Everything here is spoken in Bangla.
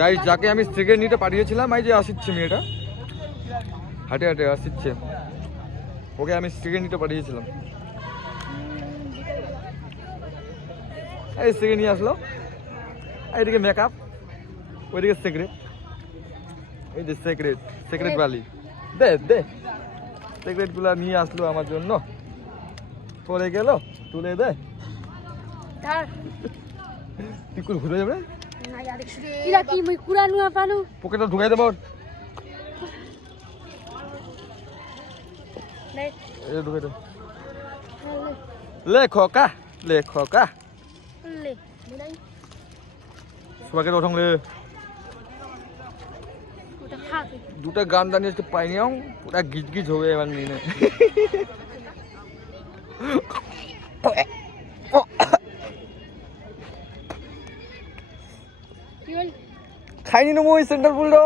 গাইস যাকে আমি সিগারেট নিতে পাঠিয়েছিলাম এই যে আসছে মেয়েটা হাঁটে হাঁটে আসছে ওকে আমি সিগারেট নিতে পাঠিয়েছিলাম এই সিগারেট নিয়ে আসলো এইদিকে মেকআপ ওইদিকে সিগারেট এই যে সিগারেট বালি দে দে সিগারেট গুলা নিয়ে আসলো আমার জন্য পরে গেল তুলে দে তুই কোন ঘুরে যাবে ইরা কি মই কুরানো পানো পকেটে ঢুকাই দেব লে এই ঢুকাই দে লে খোকা লে সবাইকে ওঠং রে ওটা খা দুটো গান দানিয়ে পাইনি পুরা গিজ গিজ হবে এবার নিয়ে কি বল খাইনি না মই সেন্টার ফুলটা